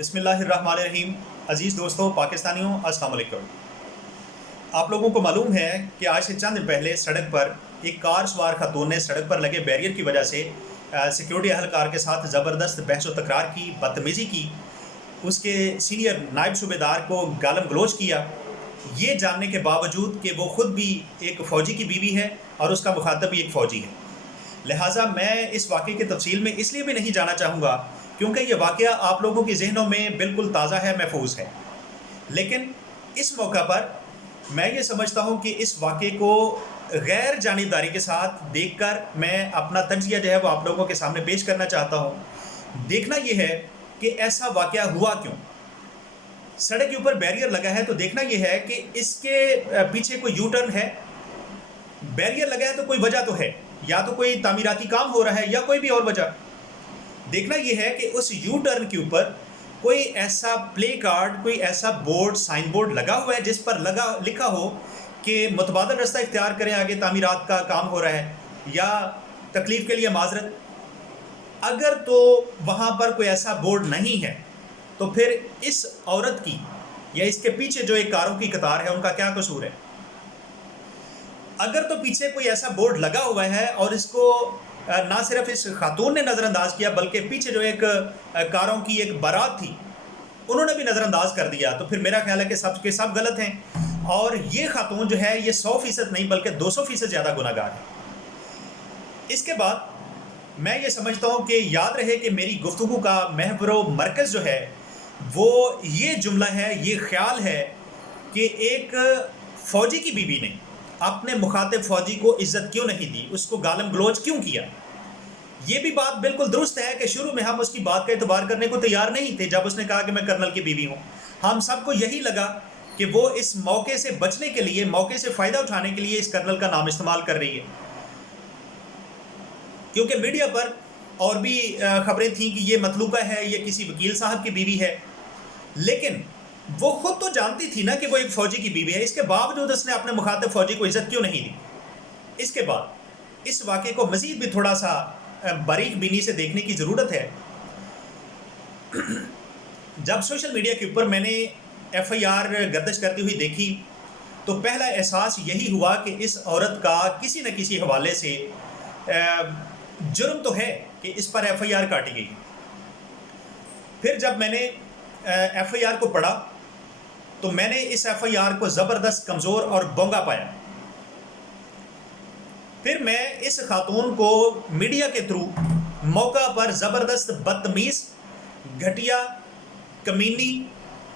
بسم اللہ الرحمن الرحیم۔ عزیز دوستوں، پاکستانیوں، السلام علیکم۔ آپ لوگوں کو معلوم ہے کہ آج سے چند دن پہلے سڑک پر ایک کار سوار خاتون نے سڑک پر لگے بیریئر کی وجہ سے سیکیورٹی اہلکار کے ساتھ زبردست بحث و تکرار کی، بدتمیزی کی، اس کے سینئر نائب صوبے دار کو گالم گلوچ کیا، یہ جاننے کے باوجود کہ وہ خود بھی ایک فوجی کی بیوی ہے اور اس کا مخاطب بھی ایک فوجی ہے۔ لہٰذا میں اس واقعے کی تفصیل میں اس لیے بھی نہیں جانا چاہوں گا کیونکہ یہ واقعہ آپ لوگوں کے ذہنوں میں بالکل تازہ ہے، محفوظ ہے، لیکن اس موقع پر میں یہ سمجھتا ہوں کہ اس واقعے کو غیر جانبداری کے ساتھ دیکھ کر میں اپنا تجزیہ جو ہے وہ آپ لوگوں کے سامنے پیش کرنا چاہتا ہوں۔ دیکھنا یہ ہے کہ ایسا واقعہ ہوا کیوں۔ سڑک کے اوپر بیریئر لگا ہے تو دیکھنا یہ ہے کہ اس کے پیچھے کوئی یو ٹرن ہے۔ بیریئر لگا ہے تو کوئی وجہ تو ہے، یا تو کوئی تعمیراتی کام ہو رہا ہے یا کوئی بھی اور وجہ۔ دیکھنا یہ ہے کہ اس یو ٹرن کے اوپر کوئی ایسا پلے کارڈ، کوئی ایسا بورڈ، سائن بورڈ لگا ہوا ہے جس پر لکھا ہو کہ متبادل رستہ اختیار کریں، آگے تعمیرات کا کام ہو رہا ہے، یا تکلیف کے لیے معذرت۔ اگر تو وہاں پر کوئی ایسا بورڈ نہیں ہے تو پھر اس عورت کی یا اس کے پیچھے جو ایک کاروں کی قطار ہے ان کا کیا قصور ہے؟ اگر تو پیچھے کوئی ایسا بورڈ لگا ہوا ہے اور اس کو نہ صرف اس خاتون نے نظر انداز کیا بلکہ پیچھے جو ایک کاروں کی ایک بارات تھی انہوں نے بھی نظر انداز کر دیا، تو پھر میرا خیال ہے کہ سب کے سب غلط ہیں، اور یہ خاتون جو ہے یہ 100% نہیں بلکہ 200% زیادہ گناہ گار ہے۔ اس کے بعد میں یہ سمجھتا ہوں کہ یاد رہے کہ میری گفتگو کا محور و مرکز جو ہے وہ یہ جملہ ہے، یہ خیال ہے کہ ایک فوجی کی بیوی نے اپنے مخاطب فوجی کو عزت کیوں نہیں دی، اس کو گالم گلوچ کیوں کیا۔ یہ بھی بات بالکل درست ہے کہ شروع میں ہم اس کی بات کا اعتبار کرنے کو تیار نہیں تھے جب اس نے کہا کہ میں کرنل کی بیوی ہوں۔ ہم سب کو یہی لگا کہ وہ اس موقع سے بچنے کے لیے، موقع سے فائدہ اٹھانے کے لیے اس کرنل کا نام استعمال کر رہی ہے، کیونکہ میڈیا پر اور بھی خبریں تھیں کہ یہ مطلوبہ ہے، یہ کسی وکیل صاحب کی بیوی ہے، لیکن وہ خود تو جانتی تھی نا کہ وہ ایک فوجی کی بیوی ہے، اس کے باوجود اس نے اپنے مخاطب فوجی کو عزت کیوں نہیں دی۔ اس کے بعد اس واقعے کو مزید بھی تھوڑا سا باریک بینی سے دیکھنے کی ضرورت ہے۔ جب سوشل میڈیا کے اوپر میں نے FIR گردش کرتی ہوئی دیکھی تو پہلا احساس یہی ہوا کہ اس عورت کا کسی نہ کسی حوالے سے جرم تو ہے کہ اس پر FIR کاٹی گئی۔ پھر جب میں نے FIR کو پڑھا تو میں نے اس FIR کو زبردست کمزور اور بونگا پایا۔ پھر میں اس خاتون کو میڈیا کے تھرو موقع پر زبردست بدتمیز، گھٹیا، کمینی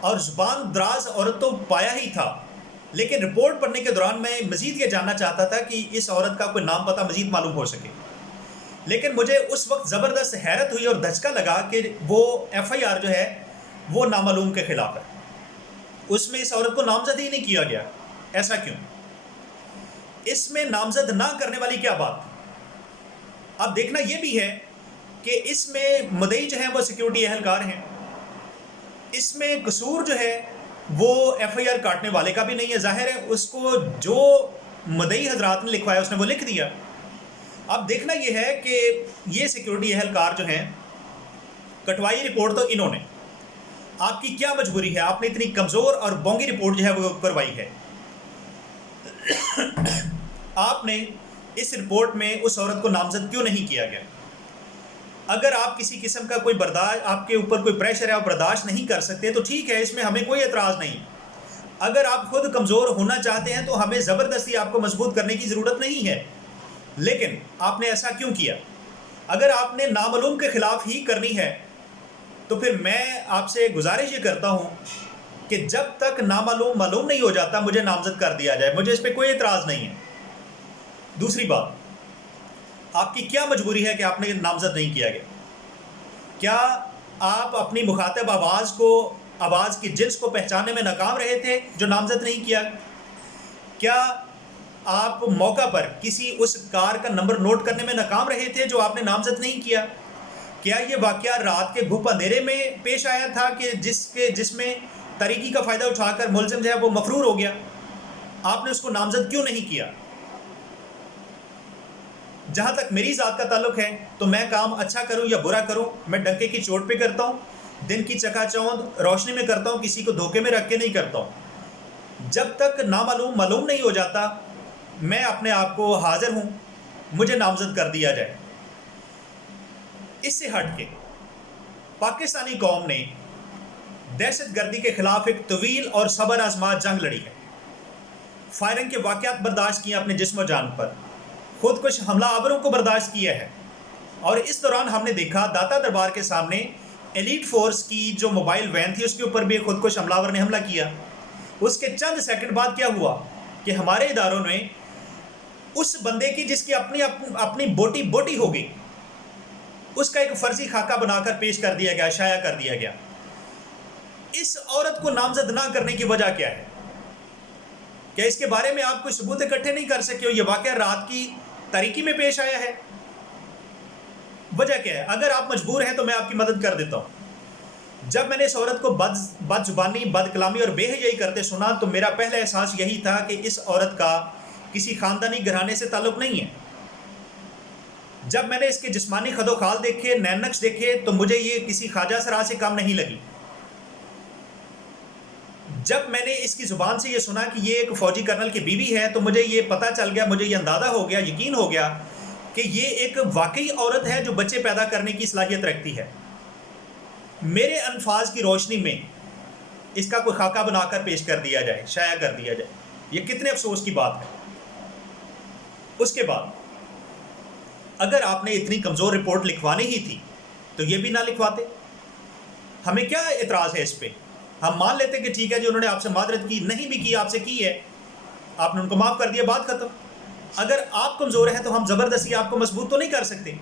اور زبان دراز عورت تو پایا ہی تھا، لیکن رپورٹ پڑھنے کے دوران میں مزید یہ جاننا چاہتا تھا کہ اس عورت کا کوئی نام پتہ مزید معلوم ہو سکے، لیکن مجھے اس وقت زبردست حیرت ہوئی اور دھچکا لگا کہ وہ FIR جو ہے وہ نامعلوم کے خلاف ہے، اس میں اس عورت کو نامزد ہی نہیں کیا گیا۔ ایسا کیوں؟ اس میں نامزد نہ کرنے والی کیا بات؟ اب دیکھنا یہ بھی ہے کہ اس میں مدعی جو ہیں وہ سیکیورٹی اہلکار ہیں، اس میں قصور جو ہے وہ FIR کاٹنے والے کا بھی نہیں ہے، ظاہر ہے اس کو جو مدعی حضرات نے لکھوایا اس نے وہ لکھ دیا۔ اب دیکھنا یہ ہے کہ یہ سیکیورٹی اہلکار جو ہیں، کٹوائی رپورٹ تو انہوں نے، آپ کی کیا مجبوری ہے؟ آپ نے اتنی کمزور اور بونگی رپورٹ جو ہے وہ کروائی ہے۔ آپ نے اس رپورٹ میں اس عورت کو نامزد کیوں نہیں کیا گیا؟ اگر آپ کسی قسم کا کوئی برداشت، آپ کے اوپر کوئی پریشر ہے، آپ برداشت نہیں کر سکتے تو ٹھیک ہے، اس میں ہمیں کوئی اعتراض نہیں۔ اگر آپ خود کمزور ہونا چاہتے ہیں تو ہمیں زبردستی آپ کو مضبوط کرنے کی ضرورت نہیں ہے، لیکن آپ نے ایسا کیوں کیا؟ اگر آپ نے نامعلوم کے خلاف ہی کرنی ہے تو پھر میں آپ سے گزارش یہ کرتا ہوں کہ جب تک نامعلوم معلوم نہیں ہو جاتا مجھے نامزد کر دیا جائے، مجھے اس پہ کوئی اعتراض نہیں ہے۔ دوسری بات، آپ کی کیا مجبوری ہے کہ آپ نے نامزد نہیں کیا گیا؟ کیا آپ اپنی مخاطب آواز کی جنس کو پہچاننے میں ناکام رہے تھے جو نامزد نہیں کیا؟ کیا آپ موقع پر کسی اس کار کا نمبر نوٹ کرنے میں ناکام رہے تھے جو آپ نے نامزد نہیں کیا؟ کیا یہ واقعہ رات کے گھپ اندھیرے میں پیش آیا تھا کہ جس میں تاریکی کا فائدہ اٹھا کر ملزم جو ہے وہ مفرور ہو گیا؟ آپ نے اس کو نامزد کیوں نہیں کیا؟ جہاں تک میری ذات کا تعلق ہے تو میں کام اچھا کروں یا برا کروں میں ڈنکے کی چوٹ پہ کرتا ہوں دن کی چکا چوند روشنی میں کرتا ہوں، کسی کو دھوکے میں رکھ کے نہیں کرتا ہوں۔ جب تک نامعلوم معلوم نہیں ہو جاتا میں اپنے آپ کو حاضر ہوں مجھے نامزد کر دیا جائے۔ اس سے ہٹ کے پاکستانی قوم نے دہشت گردی کے خلاف ایک طویل اور صبر آزما جنگ لڑی ہے، فائرنگ کے واقعات برداشت کیے اپنے جسم و جان پر، خودکش حملہ آوروں کو برداشت کیا ہے، اور اس دوران ہم نے دیکھا داتا دربار کے سامنے ایلیٹ فورس کی جو موبائل وین تھی اس کے اوپر بھی خودکش حملہ آور نے حملہ کیا۔ اس کے چند سیکنڈ بعد کیا ہوا کہ ہمارے اداروں نے اس بندے کی جس کی اپنی بوٹی ہو گئی اس کا ایک فرضی خاکہ بنا کر پیش کر دیا گیا، شائع کر دیا گیا۔ اس عورت کو نامزد نہ کرنے کی وجہ کیا ہے؟ کیا اس کے بارے میں آپ کوئی ثبوت اکٹھے نہیں کر سکے ہو؟ یہ واقعہ رات کی تاریکی میں پیش آیا ہے، وجہ کیا ہے؟ اگر آپ مجبور ہیں تو میں آپ کی مدد کر دیتا ہوں۔ جب میں نے اس عورت کو بد زبانی، بد کلامی اور بے حیائی کرتے سنا تو میرا پہلا احساس یہی تھا کہ اس عورت کا کسی خاندانی گھرانے سے تعلق نہیں ہے۔ جب میں نے اس کے جسمانی خد و خال دیکھے، نین نقش دیکھے، تو مجھے یہ کسی خواجہ سرا سے کم نہیں لگی۔ جب میں نے اس کی زبان سے یہ سنا کہ یہ ایک فوجی کرنل کی بیوی ہے تو مجھے یہ پتہ چل گیا، مجھے یہ اندازہ ہو گیا، یقین ہو گیا کہ یہ ایک واقعی عورت ہے جو بچے پیدا کرنے کی صلاحیت رکھتی ہے۔ میرے الفاظ کی روشنی میں اس کا کوئی خاکہ بنا کر پیش کر دیا جائے، شائع کر دیا جائے، یہ کتنے افسوس کی بات ہے۔ اس کے بعد اگر آپ نے اتنی کمزور رپورٹ لکھوانی ہی تھی تو یہ بھی نہ لکھواتے، ہمیں کیا اعتراض ہے اس پہ؟ ہم مان لیتے کہ ٹھیک ہے جی انہوں نے آپ سے معذرت کی، نہیں بھی کی، آپ سے کی ہے، آپ نے ان کو معاف کر دیا، بات ختم۔ اگر آپ کمزور ہیں تو ہم زبردستی آپ کو مضبوط تو نہیں کر سکتے،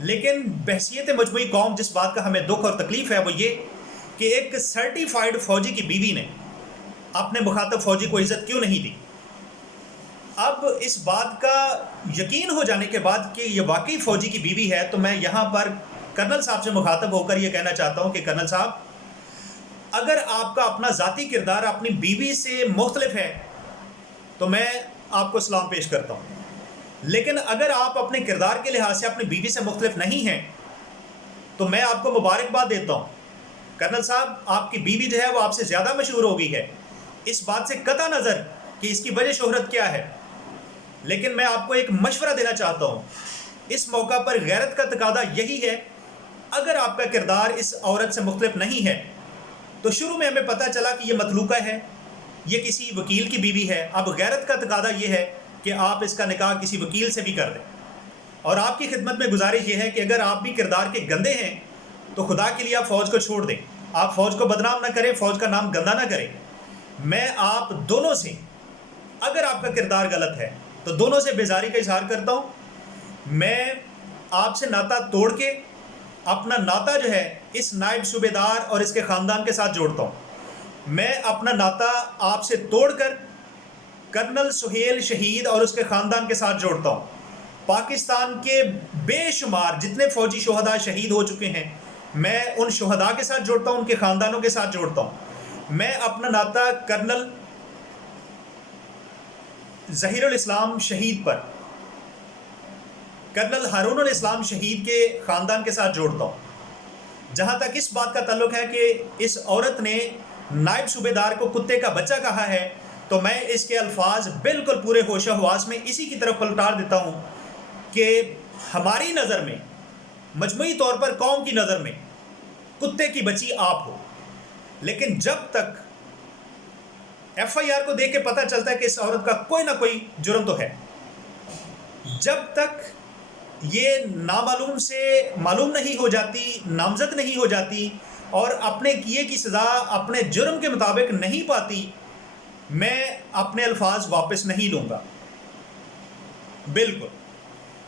لیکن بحثیت مجموعی قوم جس بات کا ہمیں دکھ اور تکلیف ہے وہ یہ کہ ایک سرٹیفائیڈ فوجی کی بیوی نے اپنے مخاطب فوجی کو عزت کیوں نہیں دی۔ اب اس بات کا یقین ہو جانے کے بعد کہ یہ واقعی فوجی کی بیوی ہے تو میں یہاں پر کرنل صاحب سے مخاطب ہو کر یہ کہنا چاہتا ہوں کہ کرنل صاحب، اگر آپ کا اپنا ذاتی کردار اپنی بیوی سے مختلف ہے تو میں آپ کو سلام پیش کرتا ہوں، لیکن اگر آپ اپنے کردار کے لحاظ سے اپنی بیوی سے مختلف نہیں ہیں تو میں آپ کو مبارکباد دیتا ہوں۔ کرنل صاحب، آپ کی بیوی جو ہے وہ آپ سے زیادہ مشہور ہو گئی ہے، اس بات سے قطع نظر کہ اس کی وجہ شہرت کیا ہے، لیکن میں آپ کو ایک مشورہ دینا چاہتا ہوں۔ اس موقع پر غیرت کا تقاضا یہی ہے، اگر آپ کا کردار اس عورت سے مختلف نہیں ہے تو شروع میں ہمیں پتہ چلا کہ یہ مطلوقہ ہے، یہ کسی وکیل کی بیوی ہے، اب غیرت کا تقاضا یہ ہے کہ آپ اس کا نکاح کسی وکیل سے بھی کر دیں۔ اور آپ کی خدمت میں گزارش یہ ہے کہ اگر آپ بھی کردار کے گندے ہیں تو خدا کے لیے آپ فوج کو چھوڑ دیں، آپ فوج کو بدنام نہ کریں، فوج کا نام گندا نہ کریں۔ میں آپ دونوں سے، اگر آپ کا کردار غلط ہے تو دونوں سے بیزاری کا اظہار کرتا ہوں۔ میں آپ سے ناطہ توڑ کے اپنا ناطہ جو ہے اس نائب صوبے دار اور اس کے خاندان کے ساتھ جوڑتا ہوں۔ میں اپنا ناطہ آپ سے توڑ کر کرنل سہیل شہید اور اس کے خاندان کے ساتھ جوڑتا ہوں۔ پاکستان کے بے شمار جتنے فوجی شہداء شہید ہو چکے ہیں میں ان شہداء کے ساتھ جوڑتا ہوں، ان کے خاندانوں کے ساتھ جوڑتا ہوں۔ میں اپنا ناطہ کرنل ظہیر الاسلام شہید پر، کرنل ہارون الاسلام شہید کے خاندان کے ساتھ جوڑتا ہوں۔ جہاں تک اس بات کا تعلق ہے کہ اس عورت نے نائب صوبے دار کو کتے کا بچہ کہا ہے تو میں اس کے الفاظ بالکل پورے ہوش و حواس میں اسی کی طرف پلٹار دیتا ہوں کہ ہماری نظر میں، مجموعی طور پر قوم کی نظر میں، کتے کی بچی آپ ہو، لیکن جب تک ایف آئی آر کو دیکھ کے پتہ چلتا ہے کہ اس عورت کا کوئی نہ کوئی جرم تو ہے، جب تک یہ نامعلوم سے معلوم نہیں ہو جاتی، نامزد نہیں ہو جاتی اور اپنے کیے کی سزا اپنے جرم کے مطابق نہیں پاتی، میں اپنے الفاظ واپس نہیں لوں گا۔ بالکل۔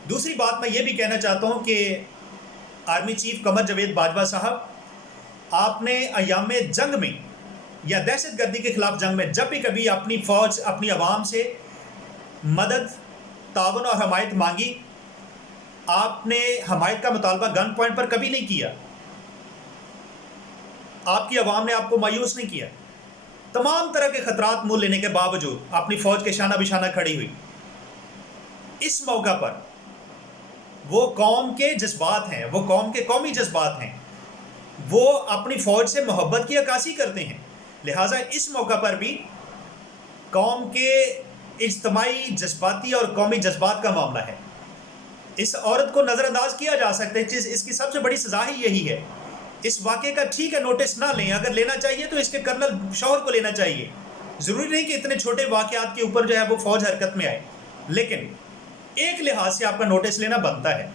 دوسری بات میں یہ بھی کہنا چاہتا ہوں کہ آرمی چیف قمر جاوید باجوہ صاحب، آپ نے ایام جنگ میں یا دہشت گردی کے خلاف جنگ میں جب بھی کبھی اپنی فوج، اپنی عوام سے مدد، تعاون اور حمایت مانگی، آپ نے حمایت کا مطالبہ گن پوائنٹ پر کبھی نہیں کیا، آپ کی عوام نے آپ کو مایوس نہیں کیا، تمام طرح کے خطرات مول لینے کے باوجود اپنی فوج کے شانہ بشانہ کھڑی ہوئی۔ اس موقع پر وہ قوم کے جذبات ہیں، وہ قوم کے قومی جذبات ہیں، وہ اپنی فوج سے محبت کی عکاسی کرتے ہیں. لہٰذا اس موقع پر بھی قوم کے اجتماعی جذباتی اور قومی جذبات کا معاملہ ہے. اس عورت کو نظر انداز کیا جا سکتا ہے. اس کی سب سے بڑی سزا ہی یہی ہے. اس واقعے کا ٹھیک ہے نوٹس نہ لیں، اگر لینا چاہیے تو اس کے کرنل شوہر کو لینا چاہیے. ضروری نہیں کہ اتنے چھوٹے واقعات کے اوپر جو ہے وہ فوج حرکت میں آئے، لیکن ایک لحاظ سے آپ کا نوٹس لینا بنتا ہے.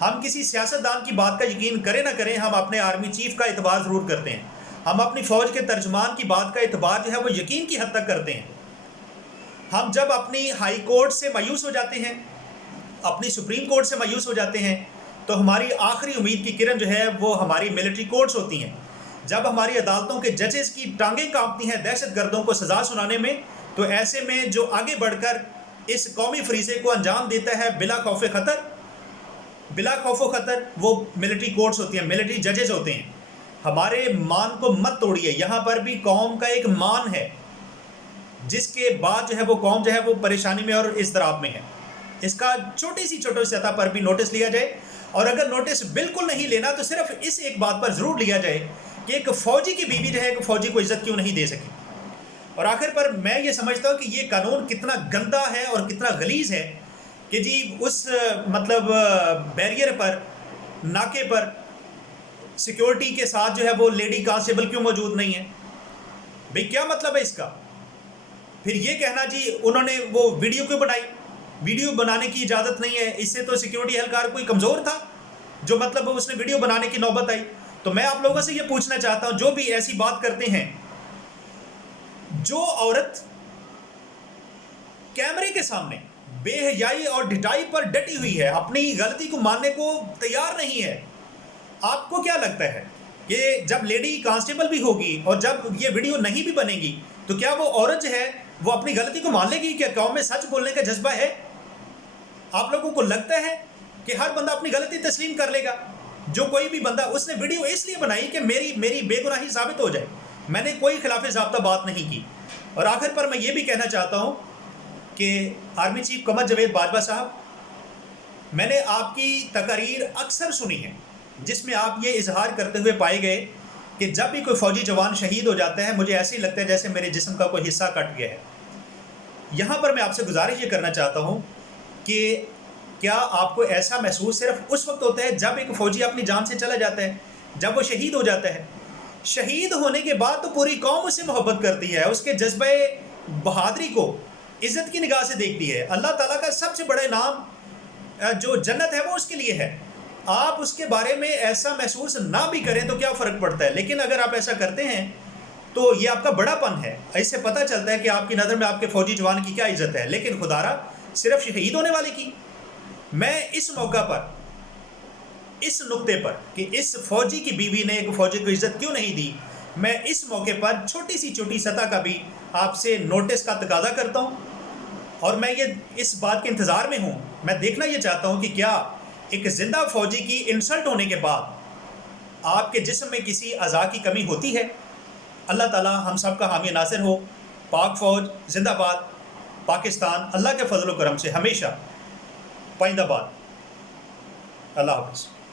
ہم کسی سیاستدان کی بات کا یقین کریں نہ کریں، ہم اپنے آرمی چیف کا اعتبار ضرور کرتے ہیں. ہم اپنی فوج کے ترجمان کی بات کا اعتبار جو ہے وہ یقین کی حد تک کرتے ہیں. ہم جب اپنی ہائی کورٹ سے مایوس ہو جاتے ہیں، اپنی سپریم کورٹ سے مایوس ہو جاتے ہیں، تو ہماری آخری امید کی کرن جو ہے وہ ہماری ملٹری کورٹس ہوتی ہیں. جب ہماری عدالتوں کے ججز کی ٹانگیں کانپتی ہیں دہشت گردوں کو سزا سنانے میں، تو ایسے میں جو آگے بڑھ کر اس قومی فریضے کو انجام دیتا ہے بلا خوف خطر، وہ ملٹری کورٹس ہوتی ہیں، ملٹری ججز ہوتے ہیں. ہمارے مان کو مت توڑیے. یہاں پر بھی قوم کا ایک مان ہے جس کے بعد جو ہے وہ قوم جو ہے وہ پریشانی میں اور اضطراب میں ہے. اس کا چھوٹی سطح پر بھی نوٹس لیا جائے، اور اگر نوٹس بالکل نہیں لینا تو صرف اس ایک بات پر ضرور لیا جائے کہ ایک فوجی کی بیوی جو ہے ایک فوجی کو عزت کیوں نہیں دے سکی. اور آخر پر میں یہ سمجھتا ہوں کہ یہ قانون کتنا گندا ہے اور کتنا غلیظ ہے کہ جی اس بیریئر پر، ناکے پر سیکیورٹی کے ساتھ جو ہے وہ لیڈی کانسٹیبل کیوں موجود نہیں ہے. بھئی کیا مطلب ہے اس کا؟ پھر یہ کہنا جی انہوں نے وہ ویڈیو کیوں بنائی؟ ویڈیو بنانے کی اجازت نہیں ہے. اس سے تو سیکیورٹی اہلکار کوئی کمزور تھا جو مطلب اس نے ویڈیو بنانے کی نوبت آئی. تو میں آپ لوگوں سے یہ پوچھنا چاہتا ہوں، جو بھی ایسی بات کرتے ہیں، جو عورت کیمرے کے سامنے بے حیائی اور ڈھٹائی پر ڈٹی ہوئی ہے، اپنی غلطی کو ماننے کو تیار نہیں ہے، آپ کو کیا لگتا ہے کہ جب لیڈی کانسٹیبل بھی ہوگی اور جب یہ ویڈیو نہیں بھی بنے گی تو کیا وہ عورت جو ہے وہ اپنی غلطی کو مان لے گی؟ کیا قوم میں سچ بولنے کا جذبہ ہے؟ آپ لوگوں کو لگتا ہے کہ ہر بندہ اپنی غلطی تسلیم کر لے گا؟ جو کوئی بھی بندہ، اس نے ویڈیو اس لیے بنائی کہ میری بے گناہی ثابت ہو جائے. میں نے کوئی خلاف ضابطہ بات نہیں کی. اور آخر پر میں یہ بھی کہنا چاہتا ہوں کہ آرمی چیف قمر جاوید باجوہ صاحب، میں نے آپ کی تقاریر اکثر سنی ہیں جس میں آپ یہ اظہار کرتے ہوئے پائے گئے کہ جب بھی کوئی فوجی جوان شہید ہو جاتا ہے مجھے ایسے ہی لگتا ہے جیسے میرے جسم کا کوئی حصہ کٹ گیا ہے. یہاں پر میں آپ سے گزارش یہ کرنا چاہتا ہوں کہ کیا آپ کو ایسا محسوس صرف اس وقت ہوتا ہے جب ایک فوجی اپنی جان سے چلا جاتا ہے، جب وہ شہید ہو جاتا ہے؟ شہید ہونے کے بعد تو پوری قوم اس سے محبت کرتی ہے، اس کے جذبہ بہادری کو عزت کی نگاہ سے دیکھتی ہے. اللہ تعالیٰ کا سب سے بڑا انعام جو جنت ہے وہ اس کے لیے ہے. آپ اس کے بارے میں ایسا محسوس نہ بھی کریں تو کیا فرق پڑتا ہے، لیکن اگر آپ ایسا کرتے ہیں تو یہ آپ کا بڑا پن ہے. اس سے پتہ چلتا ہے کہ آپ کی نظر میں آپ کے فوجی جوان کی کیا عزت ہے، لیکن خدارا صرف شہید ہونے والے کی. میں اس موقع پر، اس نقطے پر کہ اس فوجی کی بیوی نے ایک فوجی کو عزت کیوں نہیں دی، میں اس موقع پر چھوٹی سطح کا بھی آپ سے نوٹس کا تقاضا کرتا ہوں. اور میں یہ اس بات کے انتظار میں ہوں، میں دیکھنا یہ چاہتا ہوں کہ کیا ایک زندہ فوجی کی انسلٹ ہونے کے بعد آپ کے جسم میں کسی اعضاء کی کمی ہوتی ہے. اللہ تعالیٰ ہم سب کا حامی ناصر ہو. پاک فوج زندہ باد. پاکستان اللہ کے فضل و کرم سے ہمیشہ پائندہ باد. اللہ حافظ.